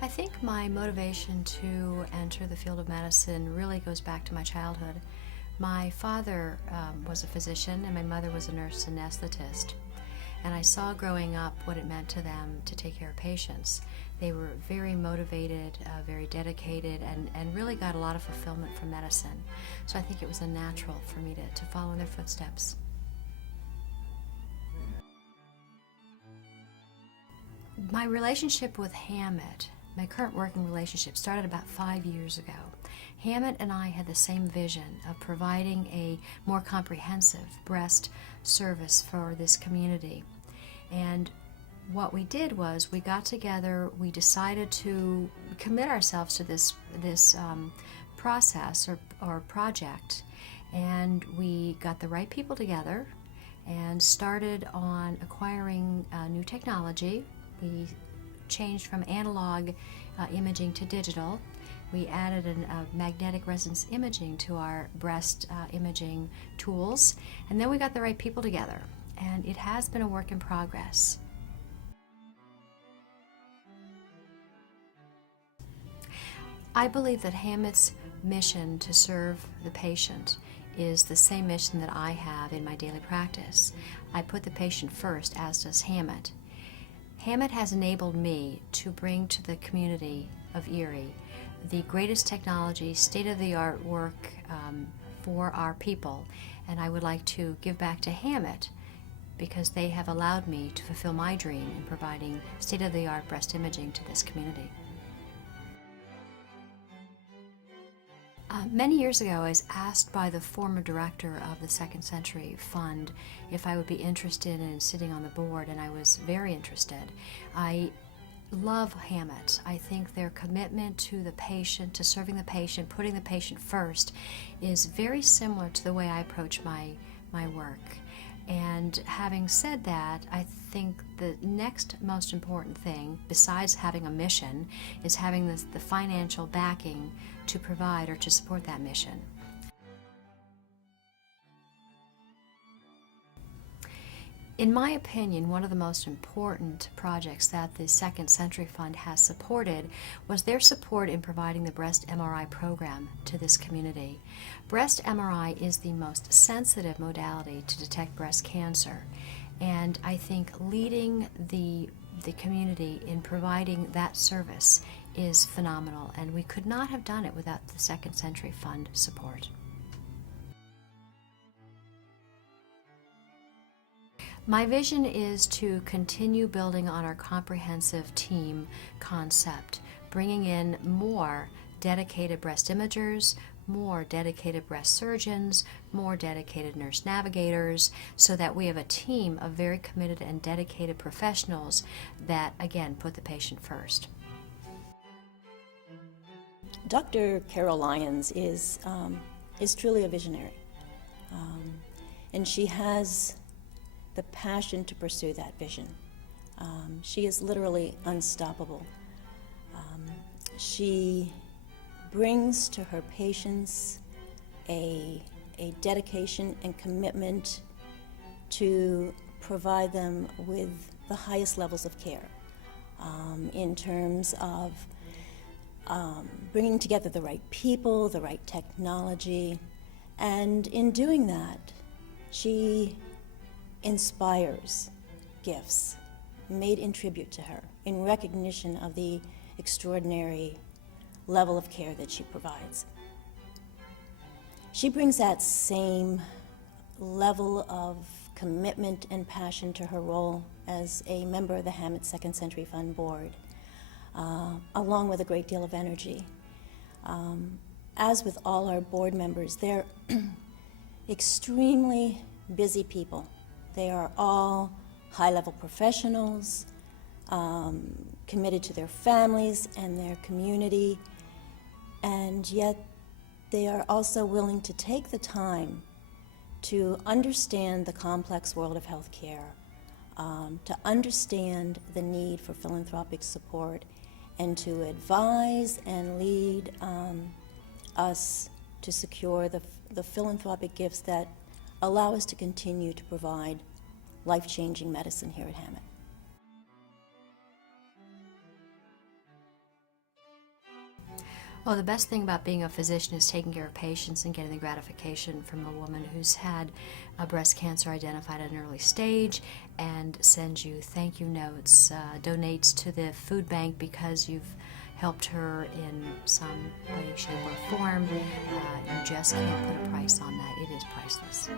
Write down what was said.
I think my motivation to enter the field of medicine really goes back to my childhood. My father was a physician and my mother was a nurse anesthetist. And I saw growing up what it meant to them to take care of patients. They were very motivated, very dedicated, and really got a lot of fulfillment from medicine. So I think it was a natural for me to follow in their footsteps. My relationship with Hamot, my current working relationship, started about 5 years ago. Hamot and I had the same vision of providing a more comprehensive breast service for this community. And what we did was we got together, we decided to commit ourselves to this process or project, and we got the right people together and started on acquiring new technology. We changed from analog imaging to digital. We added a magnetic resonance imaging to our breast imaging tools, and then we got the right people together, and it has been a work in progress. I believe that Hamot's mission to serve the patient is the same mission that I have in my daily practice. I put the patient first, as does Hamot. Hamot has enabled me to bring to the community of Erie the greatest technology, state-of-the-art work for our people, and I would like to give back to Hamot because they have allowed me to fulfill my dream in providing state-of-the-art breast imaging to this community. Many years ago, I was asked by the former director of the Second Century Fund if I would be interested in sitting on the board, and I was very interested. I love Hamot. I think their commitment to the patient, to serving the patient, putting the patient first, is very similar to the way I approach my work. And having said that, I think the next most important thing, besides having a mission, is having the financial backing to provide or to support that mission. In my opinion, one of the most important projects that the Second Century Fund has supported was their support in providing the breast MRI program to this community. Breast MRI is the most sensitive modality to detect breast cancer, and I think leading the community in providing that service is phenomenal, and we could not have done it without the Second Century Fund support. My vision is to continue building on our comprehensive team concept, bringing in more dedicated breast imagers, more dedicated breast surgeons, more dedicated nurse navigators, so that we have a team of very committed and dedicated professionals that, again, put the patient first. Dr. Ann Lyons is truly a visionary, and she has the passion to pursue that vision. She is literally unstoppable. She brings to her patients a dedication and commitment to provide them with the highest levels of care in terms of bringing together the right people, the right technology, and in doing that, she inspires gifts made in tribute to her in recognition of the extraordinary level of care that she provides. She brings that same level of commitment and passion to her role as a member of the Hamot Second Century Fund Board, along with a great deal of energy. As with all our board members, they're extremely busy people. They are all high-level professionals, committed to their families and their community, and yet they are also willing to take the time to understand the complex world of healthcare, to understand the need for philanthropic support, and to advise and lead us to secure the philanthropic gifts that allow us to continue to provide life-changing medicine here at Hamot. Oh, the best thing about being a physician is taking care of patients and getting the gratification from a woman who's had a breast cancer identified at an early stage and sends you thank you notes, donates to the food bank because you've helped her in some way, shape, or form. You just can't put a price on that. It is priceless.